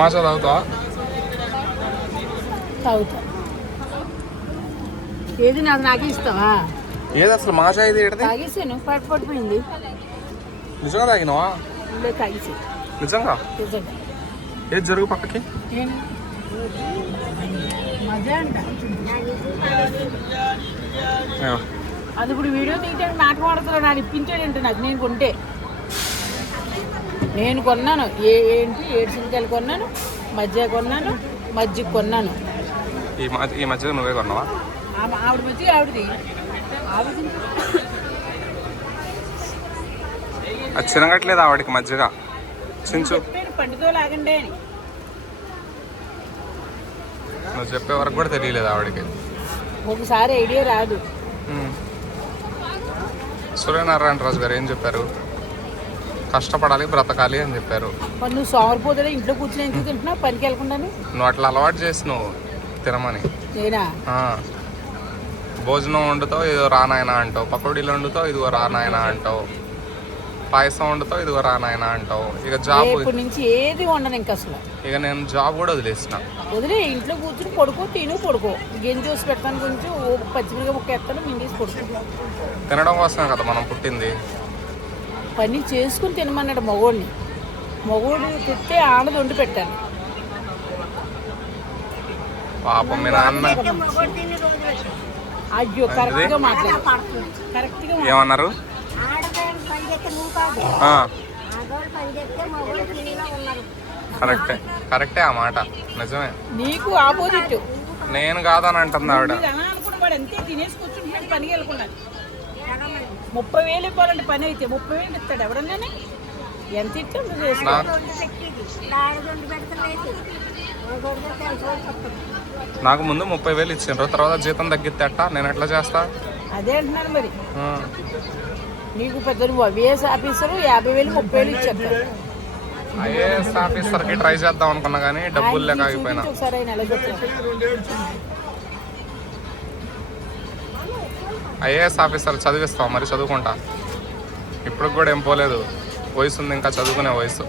మాసా తాగుతావా తాగుతా ఏది నాకు నాకే ఇస్తావా? ఏది అసలు మాసా ఇది ఏంటది? తాగేసాను పట్టు పడిపోయింది. నిజంగా తాగినావా? తాగేసి. నిజంగా? నిజంగా. ఏది జరుగు పక్కకి? అంట. అది ఇప్పుడు వీడియో తీయడానికి నాటకం ఆడుతున్నాడు నాకు ఇప్పించాడంటే నాకు నేను కొంటే. నేను కొన్నాను. ఏ ఏంటి? ఏడు సింకాయలు కొన్నాను. మజ్జిగ కొన్నాను. మజ్జిగ కొన్నాను. ఈ మధ్య ఈ మధ్య నువ్వే కొన్నావా? ఆవిడ మజ్జిగ ఆవిడది. ఆవిడ అది చినగట్లేదు ఆవిడకి మధ్యగా చించు. పండుతో లాగండి అని. నువ్వు చెప్పే వరకు కూడా తెలియలేదు ఆవిడకి. ఒకసారి ఐడియా రాదు. సూర్యనారాయణ రాజు గారు ఏం చెప్పారు? కష్టపడాలి బ్రతకాలి అని చెప్పారు. నువ్వు సోమరిపోతే ఇంట్లో కూర్చుని ఎందుకు తింటున్నావు? పనికి నువ్వు అట్లా అలవాటు చేసి నువ్వు తినమని. నేనా. భోజనం వండుతావు ఇదిగో రానాయన అంటావు. పకోడీలు వండుతావు ఇదిగో రానాయన అంటావు. పాయసం వండుతావు ఇదిగో రానాయన అంటావు. ఇక జాబ్ నుంచి ఏది ఉండను ఇంక అసలు. ఇక నేను జాబ్ కూడా వదిలేసిన. వదిలే ఇంట్లో కూర్చుని పడుకో తిను పడుకో. గింజ చూసి పెడతాను కొంచెం పచ్చిమిరగా ముక్క ఎత్తాను మింగేసి పడుకో. తినడం కోసమే కదా మనం పుట్టింది. పని చేసుకుని తినమన్నాడు మగోడిని. మగోడు తిట్టే ఆడది వండి పెట్టాను. పాపం మీ నాన్న. అయ్యో కరెక్ట్గా మాట్లాడు. కరెక్ట్గా ఏమన్నారు? కరెక్టే. కరెక్టే ఆ మాట. నిజమే. నీకు ఆపోజిట్. నేను కాదని అంటుంది ఆవిడ. తినేసి కూర్చుంటున్నాడు పనికి వెళ్ళకుండా. ముప్పై వేలు ఇవ్వాలంటే పని అయితే ముప్పై వేలు ఇస్తాడు ఎవడన్నా ఎంత చేసుకో నాకు ముందు ముప్పై వేలు ఇచ్చిండ్రు తర్వాత జీతం తగ్గితే అట్ట నేను ఎట్లా చేస్తా? అదే అంటున్నాను మరి. నీకు పెద్ద ఐఏఎస్ ఆఫీసరు యాభై వేలు ముప్పై వేలు ఇచ్చేస్తారు ఐఏఎస్ ఆఫీసర్కి ట్రై చేద్దాం అనుకున్నా కానీ డబ్బులు లేక ఆగిపోయినా. ఐఏఎస్ ఆఫీసర్ చదివిస్తాం మరి చదువుకుంటా. ఇప్పుడు కూడా ఏం పోలేదు. వయసు ఉంది ఇంకా చదువుకునే వయసు.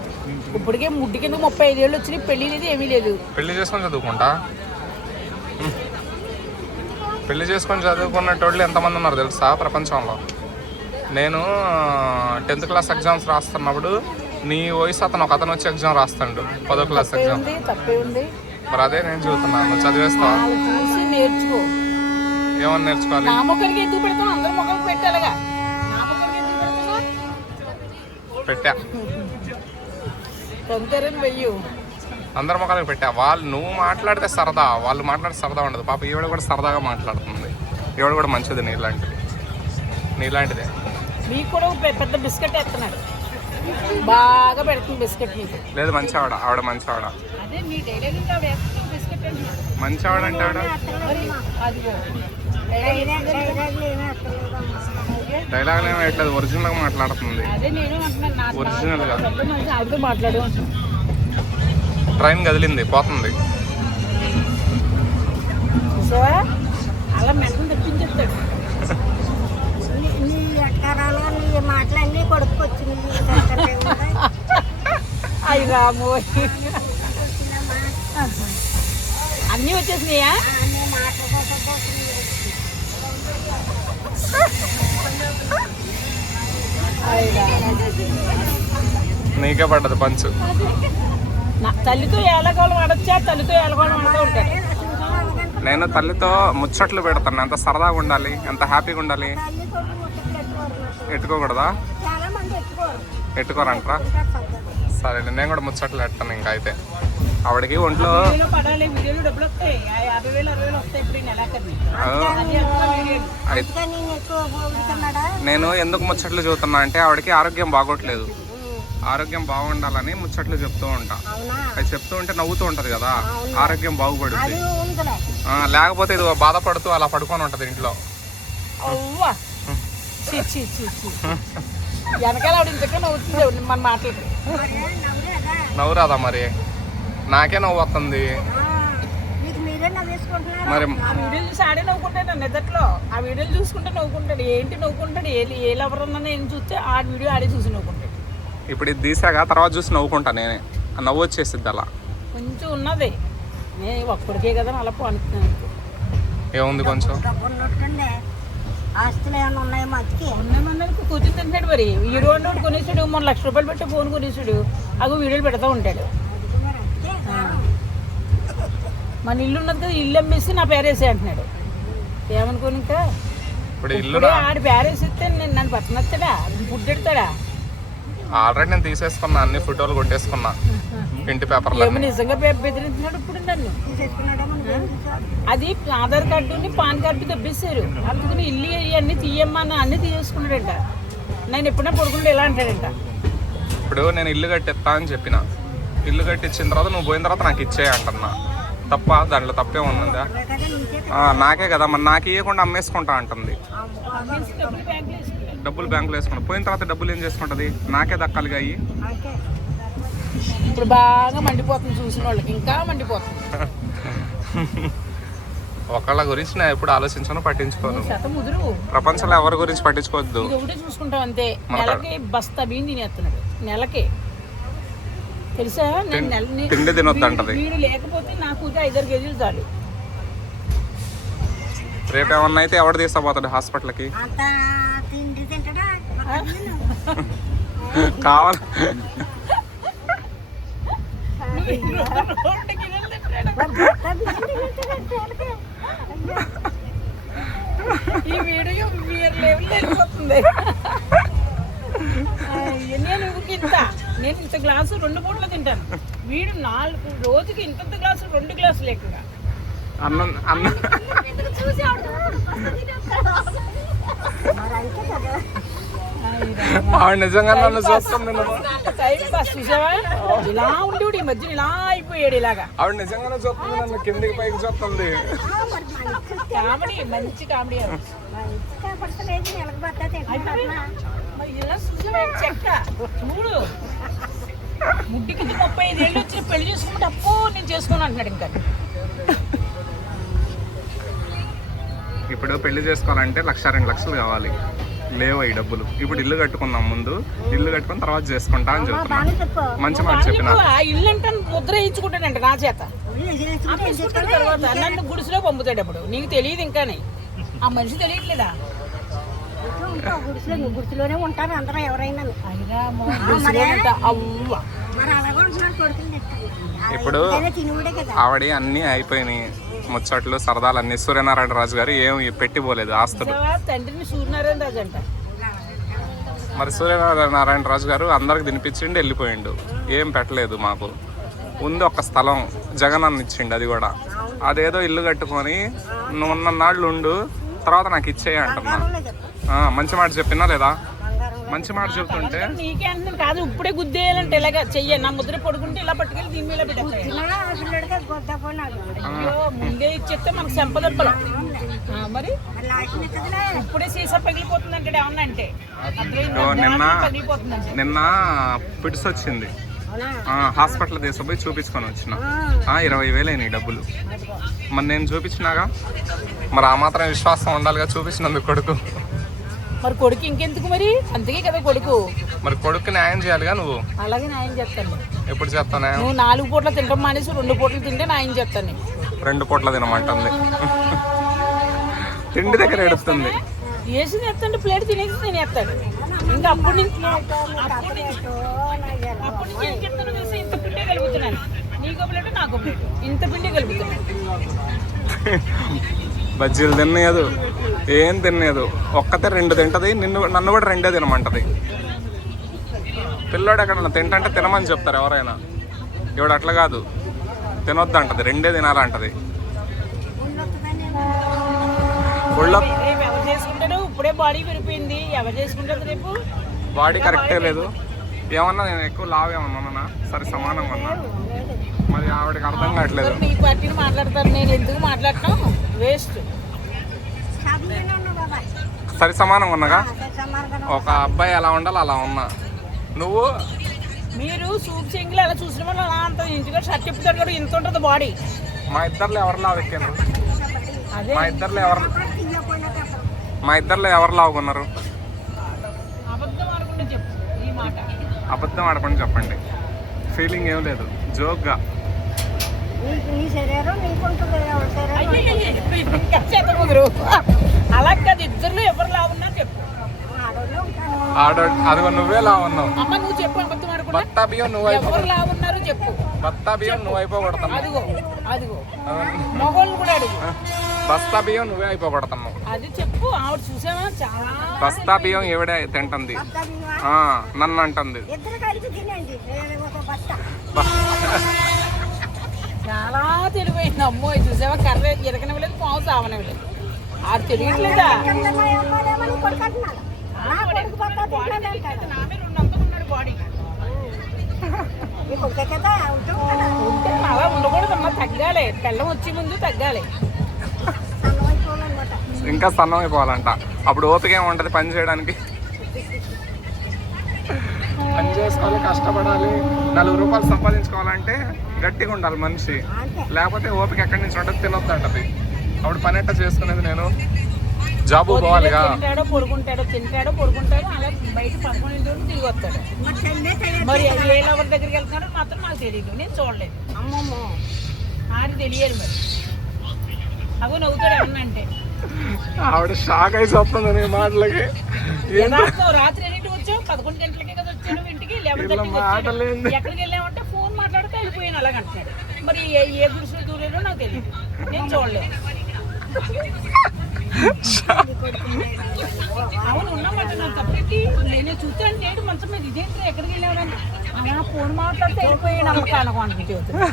ఇప్పటికే ముడ్డి కింద ముప్పై ఐదు ఏళ్ళు వచ్చినాయి పెళ్ళి లేదు ఏమీ లేదు. పెళ్ళి చేసుకొని చదువుకుంటా. పెళ్ళి చేసుకొని చదువుకున్నటోళ్ళు ఎంతమంది ఉన్నారు తెలుసా ప్రపంచంలో? నేను టెన్త్ క్లాస్ ఎగ్జామ్స్ రాస్తున్నప్పుడు నీ వయసు అతను ఒక అతను వచ్చి ఎగ్జామ్ రాస్తాడు. పదో క్లాస్ ఎగ్జామ్. మరి అదే నేను చదువుతున్నాను. చూసి నేర్చుకో. ఏమని నేర్చుకోవాలి? నా మొక్కడికి ఎందుకు పెడతాం అందరు మొక్కలకు పెట్టాలిగా. నా పెట్టా. తొందరని వెయ్యు. అందరి ముఖాలకు పెట్టా. వాళ్ళు నువ్వు మాట్లాడితే సరదా. వాళ్ళు మాట్లాడితే సరదా ఉండదు. పాప ఈవిడ కూడా సరదాగా మాట్లాడుతుంది. ఈవిడ కూడా మంచిది నీలాంటిది. నీలాంటిదే. మీకు కూడా పెద్ద బిస్కెట్ వేస్తున్నాడు. బాగా పెడుతుంది బిస్కెట్ నీకు. లేదు మంచి ఆవిడ ఆవిడ మంచి ఆవిడ మంచి ఆవిడ అంటే ఆవిడ డైలాగ్ ఏమీ ఏమీ వేయట్లేదు ఒరిజినల్గా మాట్లాడుతుంది. అదే నేను అంటున్నాను నా Original గా. ట్రైన్ కదిలింది పోతుంది. నీ నీ ఎక్కరాలు నీ మాటలన్నీ కొడుకొచ్చినాయి అయ్యి రాము అన్నీ వచ్చేసినాయా నీ మాట్లాడుకోకపోతే అయ్యి రాము. నీకే పడ్డది పంచు. తల్లితో ఏలకోవడం ఆడొచ్చా తల్లితో ఏలకోవడం ఆడుతూ ఉంటాడు. నేను తల్లితో ముచ్చట్లు పెడతాను. ఎంత సరదాగా ఉండాలి? ఎంత హ్యాపీగా ఉండాలి? ఎట్టుకోకూడదా? చాలా మంది ఎట్టుకోరు. ఎట్టుకోరంటారా? సరే నేను కూడా ముచ్చట్లు పెట్టాను ఇంకా అయితే. ఆవిడకి ఒంట్లో నేను ఎందుకు ముచ్చట్లు చెబుతున్నా అంటే ఆవిడకి ఆరోగ్యం బాగోట్లేదు. ఆరోగ్యం బాగుండాలని ముచ్చట్లు చెప్తూ ఉంటా. అవునా? అది చెప్తూ ఉంటే నవ్వుతూ ఉంటది కదా. ఆరోగ్యం ఆ, లేకపోతే ఇది బాధపడుతూ అలా పడుకొని ఉంటది ఇంట్లో. అవ్వా. చి చి చి చి వెనకాల ఆవిడ ఇంతగా నవ్వుతుంది ఆవిడ మన మాటలకి. అదే నవ్వేదా నవ్వు రాదా మరి? నాకే నవ్వు వస్తుంది. మీకు మీరే ఆ వీడియోలు చూసి ఆడే నవ్వుకుంటాడు నన్ను ఆ వీడియోలు చూసుకుంటే నవ్వుకుంటాడు. ఏంటి నవ్వుకుంటాడు? ఏ ఏ లవర్ ఉన్నా నేను చూస్తే ఆ వీడియో ఆడే చూసి నవ్వుకుంటాడు. ఇప్పుడు ఇది తీసాక తర్వాత చూసి నవ్వుకుంటా నేనే. ఆ నవ్వు వచ్చేసిద్ది అలా. కొంచెం ఉన్నది. నేను ఒక్కడికే కదా అలా పోనుతున్నాను ఏముంది కొంచెం? ఆస్తులు ఏమైనా ఉన్నాయో మతికి ఉన్నమందరికి కూర్చుని తింటాడు మరి. ఈ ఒకటి కొనేసాడు మొన్న లక్ష రూపాయలు పెట్టి ఫోన్ కొనేసాడు. అగో వీడియోలు పెడతా ఉంటాడు అది మరి అంతే ఆ. మన ఇల్లు ఉన్నది కదా ఇల్లు అమ్మేసి నా పేరేసే అంటున్నాడు. ఏమనుకోని ఇంకా? ఇప్పుడు ఇల్లు ఇప్పుడే ఆడి పేరేసి ఇస్తే నేను నన్ను పట్టనొస్తాడా పుట్టెడతాడా ఆల్రెడీ నేను తీసేసుకున్నా అన్ని ఫోటోలు కొట్టేసుకున్నా. ఇంటి పేపర్లో ఏమో నిజంగా బె- బెదిరించినాడు ఇప్పుడు నన్ను. అది ఆధార్ కార్డుని పాన్ కార్డు తెప్పిస్తారు. అందుకని ఇల్లు ఇవన్నీ తీయమ్మా అని అన్ని తీసేసుకున్నాడంట. నేను ఎప్పుడైనా పడుకుంటే ఎలా అంటాడంట? ఇప్పుడు నేను ఇల్లు కట్టిస్తా అని చెప్పిన. ఇల్లు కట్టించిన తర్వాత నువ్వు పోయిన తర్వాత నాకు ఇచ్చేయి అంటున్నా. తప్ప దాంట్లో తప్పే ఉందా నీకే కదా మరి నాకు ఇవ్వకుండా అమ్మేసుకుంటా అంటుంది. డబ్బులు బ్యాంకులో వేసుకుంటా. పోయిన తర్వాత డబ్బులు ఏం చేసుకుంటది? నాకే దక్కాలిగా అయ్యి. ఇప్పుడు బాగా మండిపోతుంది చూసిన వాళ్ళకి ఇంకా మండిపోతుంది. ఒకళ్ళ గురించి నేను ఎప్పుడు ఆలోచించను పట్టించుకోను. ప్రపంచంలో ఎవరి గురించి పట్టించుకోవద్దు. చూసుకుంటాం అంతే. నెలకి బస్తా బియ్యం తినేస్తున్నాడు. నెలకి. తెలుసా? నేను నెల తిండి తినొద్దు అంటది. వీడు- లేకపోతే నాకు ఐదారు కేజీలు చాలు. రేపు ఏమన్నా అయితే ఎవడు తీసుకుపోతాడు హాస్పిటల్కి? అంత తిండి తింటాడా? కావాలి. ఈ వీడియో వీరి లెవెల్ వెళ్ళిపోతుంది నేను ఇంత నేను ఇంత గ్లాసు రెండు పూటలు తింటాను. వీడు నాలుగు రోజుకి ఇంత గ్లాసు రెండు గ్లాసులు ఎక్కువ అన్నం అన్నం. ఆవిడ నిజంగా నన్ను పాస్. చూసావా? ఇలా ఉండేవాడు ఈ మధ్యన ఇలా అయిపోయాడు ఇలాగా. ఆవిడ నిజంగానే చూస్తుంది నన్ను కిందికి పైకి చూస్తుంది. కామెడీ మంచి కామెడీ ఇలా చూసావా? చెక్క. చూడు. ముడ్డికి ముప్పై ఐదు ఏళ్ళు వచ్చి పెళ్ళి చేసుకుంటే అప్పో నేను చేసుకోను అంటున్నాడు ఇంకా. ఇప్పుడు పెళ్ళి చేసుకోవాలంటే లక్ష రెండు లక్షలు కావాలి. లేవు ఈ డబ్బులు. ఇప్పుడు ఇల్లు కట్టుకుందాం ముందు. ఇల్లు కట్టుకుని తర్వాత చేసుకుంటా అని చెప్తున్నా. మంచి మాట చెప్పిన. ఇల్లు అంటే ముద్ర వేయించుకుంటాడంట నా చేత? తర్వాత నన్ను గుడిసెలో పంపుతాడు అప్పుడు. నీకు తెలియదు ఇంకానే. ఆ మనిషి తెలియట్లేదా? ఇంట్లో గుడిసెలో నువ్వు గుడిసెలోనే ఉంటారు అందరూ ఎవరైనా మరి? అలాగే ఉంటున్నారు ఇప్పుడు తినుడే కదా. ఆవిడ అన్నీ అయిపోయినాయి. ముచ్చట్లు సరదాలు అన్ని. సూర్యనారాయణ రాజు గారు ఏం పెట్టిపోలేదు ఆస్తులు? తండ్రిని సూర్యనారాయణ రాజు అంట. మరి సూర్యనారాయణ రాజు గారు అందరికి తినిపించిండు వెళ్ళిపోయిండు. ఏం పెట్టలేదు మాకు. ఉంది ఒక స్థలం. జగన్ అన్న ఇచ్చిండు అది కూడా. అదేదో ఇల్లు కట్టుకొని నువ్వు ఉన్న నాళ్ళు ఉండు తర్వాత నాకు ఇచ్చేయి అంటున్నా. మంచి మాట చెప్పినా లేదా? మంచి మాట చెప్తుంటే నీకే అంటున్నాను కాదు ఇప్పుడే గుద్దేయాలంటే ఇలాగా చెయ్య నా ముద్ర పడుకుంటే ఇలా పట్టుకెళ్ళి దీని మీద ముందే ఇచ్చేస్తే మనకు చెంపదెబ్బలు ఆ, మరి? ఇప్పుడే సీసా పగిలిపోతుంది అంటే. ఏమన్నా అంటే నిన్న నిన్న పిడిసి వచ్చింది. హాస్పిటల్ తీసుకుపోయి చూపించుకొని వచ్చిన. ఇరవై వేలు అయినాయి డబ్బులు. మరి నేను చూపించినాగా? మరి ఆ మాత్రం విశ్వాసం ఉండాలిగా చూపించినందుకు కొడుకు. మరి కొడుకు ఇంకెందుకు మరి? అందుకే కదా కొడుకు. మరి కొడుకు న్యాయం చేయాలిగా నువ్వు? అలాగే న్యాయం చేస్తాను. ఎప్పుడు చేస్తానే నువ్వు నాలుగు పూట్ల తింటాం మానేసి రెండు పూటలు తింటే న్యాయం చేస్తాను. రెండు పూట్ల తినమంటుంది. తిండి దగ్గర ఎడుతుంది వేసి ఎత్తండి ప్లేట్ తినేసి నేను ఎత్తాడు ఇంకా అప్పటి నుంచి నుంచి? ఇంత పిండే కలుపుతున్నాను. నీకో ప్లేట్ నాకో ప్లేట్. ఇంత పిండే కలుపుతున్నాను. బజ్జీలు తినేయదు ఏం తినేదు ఒక్కతే రెండు తింటది నిన్ను నన్ను కూడా రెండే తినమంటది. పిల్లోడు ఎక్కడ తింటంటే తినమని చెప్తారు ఎవరైనా. ఇవిడ అట్లా కాదు. తినొద్దు అంటది రెండే తినాలంటది. బాడీ కరెక్టే లేదు. ఏమన్నా నేను ఎక్కువ లావ్ ఏమన్నా? సరే సమానంగా ఉన్నా. మరి ఆవిడకి అర్థం కావట్లేదు. మాట్లాడతారు నేను ఎందుకు మాట్లాడటం వేస్ట్. సరి సమానంగా ఉన్నాగా? ఒక అబ్బాయి ఎలా ఉండాలి అలా ఉన్నా. నువ్వు? మీరు సూప్ చెంగులు అలా చూసిన వాళ్ళు అలా అంత ఇంటిగా షర్ట్ చెప్తారు కూడా ఇంత ఉంటుంది బాడీ. మా ఇద్దరిలో ఎవరు లావు ఎక్కారు? అదే. మా ఇద్దరిలో ఎవరు? మా ఇద్దరిలో ఎవరు లావుకున్నారు అబద్ధం అనుకుంటే చెప్పు ఈ మాట. అబద్ధం ఆడకుండా చెప్పండి. ఫీలింగ్ ఏం లేదు. జోక్గా నీ శరీరం నీకుంటుంది శరీరం అలా కాదు ఇద్దరు ఎవరు చెప్పు ఆడ అదిగో నువ్వే లావున్నావు ఉన్నావు అమ్మ నువ్వు చెప్పు అబద్ధం బత్తా బియ్యం నువ్వు ఎవరు లా ఉన్నారు చెప్పు బత్తా బియ్యం నువ్వు అయిపోబడుతున్నావు అదిగో అదిగో కూడా అడుగు బస్తా బియ్యం నువ్వే అయిపోబడుతున్నావు అది చెప్పు ఆవిడ చూసావా చాలా బస్తా బియ్యం ఈవిడే తింటుంది నన్ను అంటుంది ఇద్దరు కలిసి తినండి నేను ఒక బస్తా చాలా తెలివైంది. అమ్మో ఇది చూసావా? కర్ర ఎరగనివ్వలేదు పావు సావనివ్వలేదు ఆడు తెలియట్లేదా? అలా ఉండకూడదమ్మా తగ్గాలి. పెళ్ళం వచ్చే ముందు తగ్గాలి. ఇంకా సన్నం అయిపోవాలంట అప్పుడు ఓపిక ఏమి ఉంటుంది పని చేయడానికి. పని చేసుకోవాలి కష్టపడాలి నలుగు రూపాయలు సంపాదించుకోవాలంటే గట్టిగా ఉండాలి మనిషి. లేకపోతే ఓపిక ఎక్కడి నుంచి ఉంటుంది తినొద్దు అంటది అప్పుడు పని ఎట్ట చేసుకునేది నేను? జాబు పోవాలిగా? తింటాడో పడుకుంటాడో తింటాడో పడుకుంటాడో అలా బయట తిరిగి వస్తాడు మరి ఏ లవర్ దగ్గరికి వెళ్తున్నాడో మాత్రం నాకు తెలియదు నేను చూడలేదు. అమ్మమ్మో. ఆడి తెలియాలి మరి. అగో నవ్వుతాడు ఏమన్నా అంటే. ఆవిడ షాక్ నీ మాటలకి. రాత్రి ఎన్నింటికి వచ్చావు? పదకొండు గంటలకే ఎక్కడికి వెళ్ళామంటే ఫోన్ మాట్లాడితే వెళ్ళిపోయాను అలాగ అంటున్నాడు. మరి ఏ గుడిసెలు దూరేలో నాకు తెలియదు నేను చూడలేదు. అవును ఉన్నామంటే నాకు తప్పేంటి నేనే చూస్తాను నేను మంచం మీద ఇదేంటి ఎక్కడికి వెళ్ళామంటే అలా ఫోన్ మాట్లాడితే వెళ్ళిపోయాను అమ్మకాను అనుకుంటే చెబుతున్నా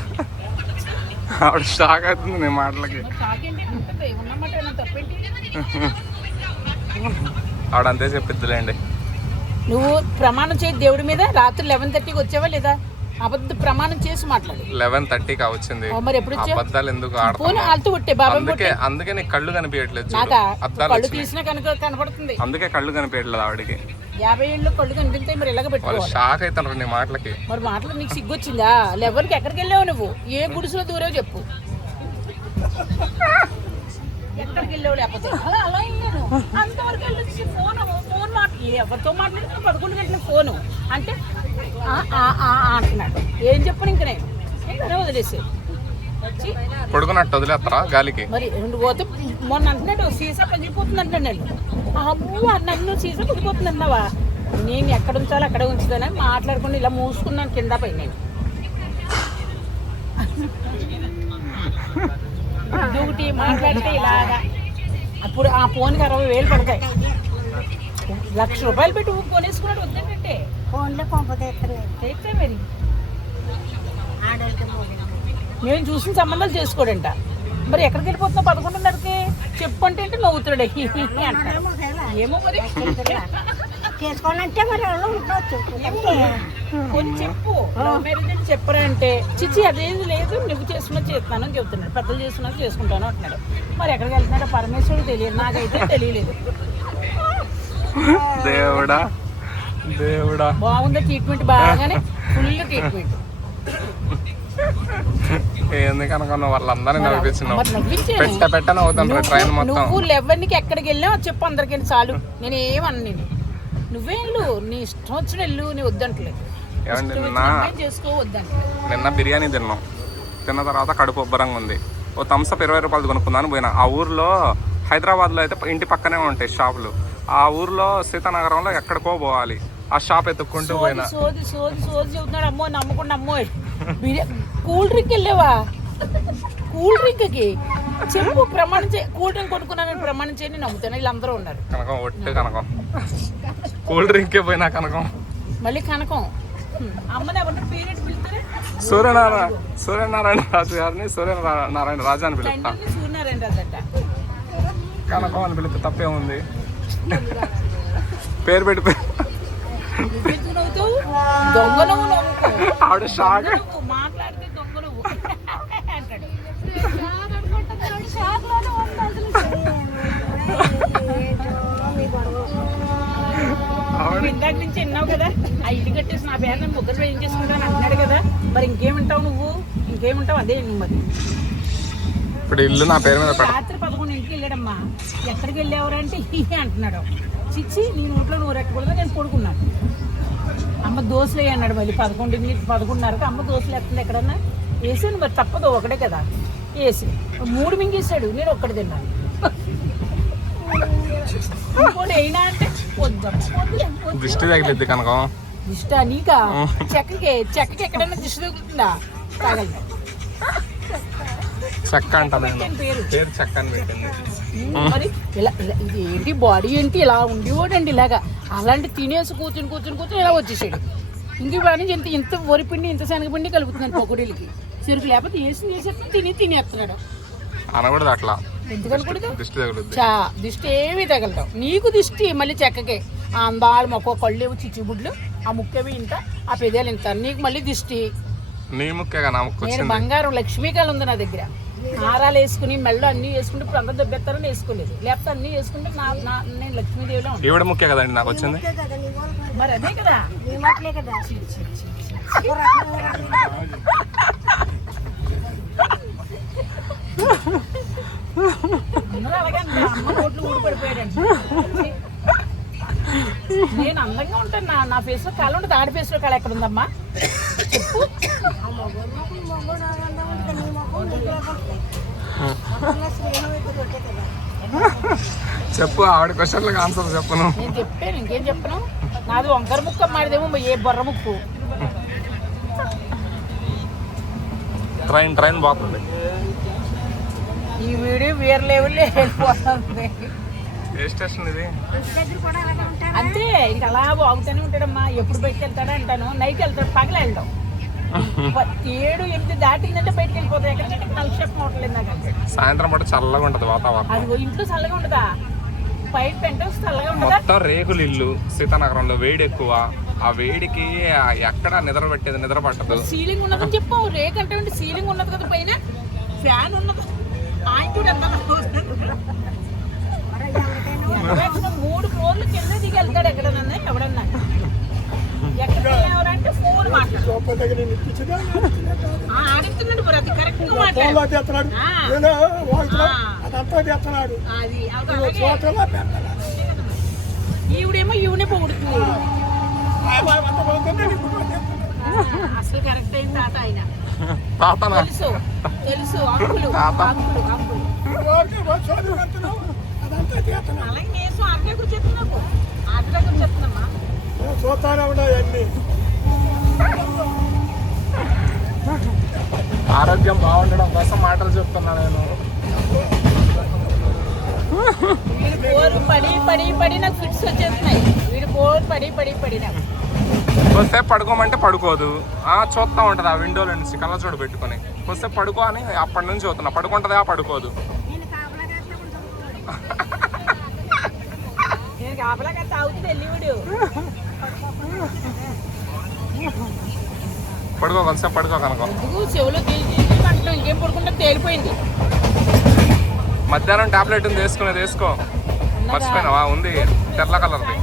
ఆవిడ షాక్ అవుతుంది నీ మాటలకి. ఆవిడ అంతే చెప్పిద్దులేండి నువ్వు ప్రమాణం చేయి దేవుడి మీద రాత్రి లెవెన్ థర్టీకి వచ్చావా లేదా? అబద్ధ ప్రమాణం చేసి మాట్లాడు. లెవెన్ థర్టీకి వచ్చింది. మరి ఎప్పుడు అబద్ధాలు ఎందుకు పోనీ వాళ్ళతో కొట్టే బాబాయ్ అందుకే అందుకే నీకు కళ్ళు కనిపించట్లేదు. నాకా? కళ్ళు తీసినా కనుక కనపడుతుంది. అందుకే కళ్ళు కనిపించట్లేదు ఆవిడకి. యాభై ఏళ్ళు కళ్ళు కనిపిస్తాయి మరి ఇలాగ పెట్టుకోవాలి? షాక్ అవుతున్నారు నీ మాటలకి. మరి మాటలు నీకు సిగ్గొచ్చిందా? లెవెన్కి ఎక్కడికి వెళ్ళావు నువ్వు? ఏ గుడిసెలో దూరావు చెప్పు. ఎక్కడికి వెళ్ళావు లేకపోతే? అలా వెళ్ళాను అంతవరకు వెళ్ళొచ్చి ఫోన్. మాట్లా ఎవరితో మాట్లాడుతున్నా పదకొండు గంటల ఫోను. అంటే అంటున్నాడు. ఏం చెప్పను ఇంక నేను? ఇంకా వదిలేసి వచ్చి పడుకున్నట్టు వదిలేస్తారా గాలికి? మరి రెండు పోతే మొన్న అంటున్నాడు సీసా పగిలిపోతుంది అంటున్నాడు అమ్మో నన్ను సీసా పగిలిపోతుంది అన్నావా? నేను ఎక్కడ ఉంచాలో అక్కడ ఉంచుతానని మాట్లాడుకుని ఇలా మూసుకున్నాను కింద పై నేను. ఒకటి మాట్లాడితే ఇలాగా. అప్పుడు ఆ ఫోన్కి అరవై వేలు పడతాయి. లక్ష రూపాయలు పెట్టి కొనేసుకున్నాడు వద్దంటే. ఫోన్లో మరి. మేము చూసిన సంబంధాలు చేసుకోడంట. మరి ఎక్కడికి వెళ్ళిపోతున్నావు? పదకొండున్నరకి చెప్పు అంటే అంటే. నవ్వుతాడు ఏమో మరి. చేసుకోవాలంటే మరి కొన్ని చెప్పు. మ్యారేజ్ అని చెప్పరా అంటే చిచ్చి అదేది లేదు. నువ్వు చేసుకున్నా చేస్తానని చెప్తున్నాడు. పెద్దలు చేసుకున్నా చేసుకుంటాను అంటున్నాడు. మరి ఎక్కడికి వెళ్తున్నాడో పరమేశ్వరుడు తెలియదు. నాకైతే తెలియలేదు. దేవుడా. దేవుడా. బాగుంది ట్రీట్మెంట్ బాగానే ఫుల్ ట్రీట్మెంట్ కనుక వాళ్ళందరినీ నవ్విపించినావు మరి నవ్వించాను. పెట్ట పెట్ట నవ్వుతాను ట్రైన్ మొత్తం. నువ్వు లెవెన్కి ఎక్కడికి వెళ్ళావు చెప్పు అందరికీ చాలు. నేను ఏమన్నా నేను నువ్వే వెళ్ళు. నీ ఇష్టం వచ్చిన వెళ్ళు నీ వద్దంటలేదు నిన్న బిర్యానీ తిన్నాం. తిన్న తర్వాత కడుపు ఉబ్బరంగా ఉంది. ఓ థమ్స్అప్ ఇరవై రూపాయలు కొనుక్కుందాను పోయినా. ఆ ఊర్లో హైదరాబాద్లో అయితే ఇంటి పక్కనే ఉంటాయి షాపులు. ఆ ఊర్లో సీతానగరంలో ఎక్కడికో పోవాలి. ఆ షాప్ ఎత్తుక్కుంటూ పోయినా. సోది సోది సోది చెబుతున్నాడు. అమ్మో నమ్మకుండా అమ్మో కూల్ డ్రింక్ వెళ్ళావా? కూల్ డ్రింక్కి? చెప్పు ప్రమాణం చే కూల్ డ్రింక్ కొనుక్కున్నానని ప్రమాణం చేయని నమ్ముతాను వీళ్ళందరూ ఉన్నారు. కనకం ఒట్టి కనకం. కూల్ డ్రింకే పోయినా కనకం. మళ్ళీ కనకం. అమ్మని పిలుస్తారే? సూర్యనారాయణ సూర్యనారాయణ రాజు గారిని సూర్యనారాయణ రాజు అని పిలుస్తా. తండ్రిని సూర్యనారాయణ రాదట కనకం అని పిలిస్తే తప్పే ఉంది పేరు పెట్టి ఆవిడ షాక్. ఇందాక నుంచి విన్నావు కదా ఆ ఇల్లు కట్టేసి నా పేరు నేను ముగ్గురు ఏం చేసుకుంటాను అంటున్నాడు కదా. మరి ఇంకేమింటావు నువ్వు? ఇంకేమింటావు అదే నువ్వు మరి. ఇప్పుడు ఇల్లు నా పేరు మీద రాత్రి ఎక్కడికి వెళ్ళేవారు అంటే హీ అంటున్నాడు. చిచ్చి నీ నోట్లో నూరు ఎట్టకూడదు నేను పడుకున్నాను. అమ్మ దోశలు అన్నాడు మళ్ళీ పదకొండింటి పదకొండున్నరకు. అమ్మ దోశలు ఎత్తుంది ఎక్కడన్నా? వేసాను మరి తప్పదు ఒకటే కదా. వేసి మూడు మింగేసాడు నేను ఒక్కటి తిన్నాను. ఇంకోటి అయినా అంటే వద్దు. దిష్టి తగిలిద్ది కనకం. దిష్ట నీకా? చెక్కకి చెక్కకి ఎక్కడైనా దిష్టి తగ్గుతుందా తగలదు. చెక్క అంట నేను. పేరు చెక్క అని పెట్టింది. మరి ఇలా ఇలా- ఇది ఏంటి? బాడీ ఏంటి? ఇలా ఉండేవాడండి ఇలాగా. అలాంటి తినేసి కూర్చుని కూర్చుని కూర్చుని ఇలా వచ్చేసాడు. ఇంక పని ఇంత ఇంత వరిపిండి ఇంత శనగపిండి కలుపుతున్నాను పకోడీలకి. చెరుకు లేకపోతే వేసి వేసేస్తాను తిని తినేస్తున్నాడు అనకూడదు అట్లా. చా దిష్టి ఏమీ తగలతావు నీకు దిష్టి మళ్ళీ చెక్కకే. ఆ అందాలు మొక్క కళ్ళేవి చిచ్చుబుడ్లు ఆ ముక్కేవి ఇంత ఆ పెదాలు ఇంత. నీకు మళ్ళీ దిష్టి. నీ ముక్కు నేను బంగారం లక్ష్మీకాయలు ఉంది నా దగ్గర. హారాలు వేసుకుని మెళ్ళు అన్ని వేసుకుంటే ఇప్పుడు అందరూ దెబ్బెత్తారని వేసుకోలేదు. లేకపోతే అన్ని వేసుకుంటే నా నా నేను లక్ష్మీదేవిలో ఉంటాను ఈవిడ ముక్కే కదండి నాకు వచ్చింది. మరి అదే కదా. నేను అందంగా ఉంటాను. నా నా ఫేస్లో కళ ఉంటుంది ఆడి ఫేస్లో కళ ఎక్కడ ఉందమ్మా? చెప్పు ఆవిడ క్వశ్చన్లకు ఆన్సర్ చెప్పను. నేను చెప్పాను ఇంకేం చెప్పను? నాది వంకర ముక్క మాడిదేమో ఏ బొర్ర ముక్కు. ట్రైన్ ట్రైన్ పోతుంది ఈ వీడియో వేరే లెవెల్లో వెళ్ళిపోతుంది. ఏ స్టేషన్ ఇది? అంతే ఇంక అలా బాగుతూనే ఉంటాడమ్మా. ఎప్పుడు బయటకు వెళ్తాడా అంటాను. నైట్ వెళ్తాడు పగల వెళ్దాం ప- ఏడు ఎనిమిది దాటిందంటే బయటకు వెళ్ళిపోతాయి ఎక్కడికంటే నలుషేపు మోటలేదు నాకు. సాయంత్రం పూట చల్లగా ఉంటది వాతావరణం. అది ఇంట్లో చల్లగా ఉండదా బయట పెంట చల్లగా ఉండదా మొత్తం రేకులు ఇల్లు సీతానగరంలో వేడి ఎక్కువ. ఆ వేడికి ఎక్కడ నిద్ర పెట్టేది నిద్ర పట్టదు. సీలింగ్ ఉన్నదని చెప్పు. రేక్ అంటే సీలింగ్ ఉన్నది కదా పైన. ఫ్యాన్ ఉన్నది. ఆయన కూడా ఎంత మూడు ఫ్లోర్లు కింద దిగి వెళ్తాడు ఎక్కడన్నా ఎవడన్నా. ఎక్కడ ఎవరంటే ఫోన్ ఆడుతున్నాడు మరి అది కరెక్ట్ మాట్లాడు. అదంతా పెట్టాలి ఈవిడేమో ఈవిడే పొగుడుతుంది. అసలు కరెక్ట్ అయిన తాత ఆయన? తెలుసు తెలుసు. అంకులు. Uncle uncle. అలాగే నేను ఆట గురించి చెప్తున్నావు ఆట గురించి చెప్తున్నామా నేను చూస్తానే ఉన్నాయి అన్నీ ఆరోగ్యం బాగుండడం కోసం మాటలు చెప్తున్నా నేను. వీడి బోరు పడి పడి పడి నాకు ఫిట్స్ వచ్చేస్తున్నాయి. వీడి బోరు పడి పడి పడి నాకు. కొద్దిసేపు పడుకోమంటే పడుకోదు. ఆ చూస్తా ఉంటది ఆ విండోలో నుంచి కళ్ళజోడు పెట్టుకొని. కొద్దిసేపు పడుకో అని అప్పటి నుంచి చూస్తున్నా పడుకుంటదా పడుకోదు. నేను కాపలా తాగుతుంది వెళ్ళి పడుకో కొద్దిసేపు పడుకో కనుకో. చెవులో ఇంకేం పడుకుంటే తేలిపోయింది. మధ్యాహ్నం టాబ్లెట్ ఉంది వేసుకునేది వేసుకో. మర్చిపోయినావా? ఉంది. తెల్ల కలర్ది.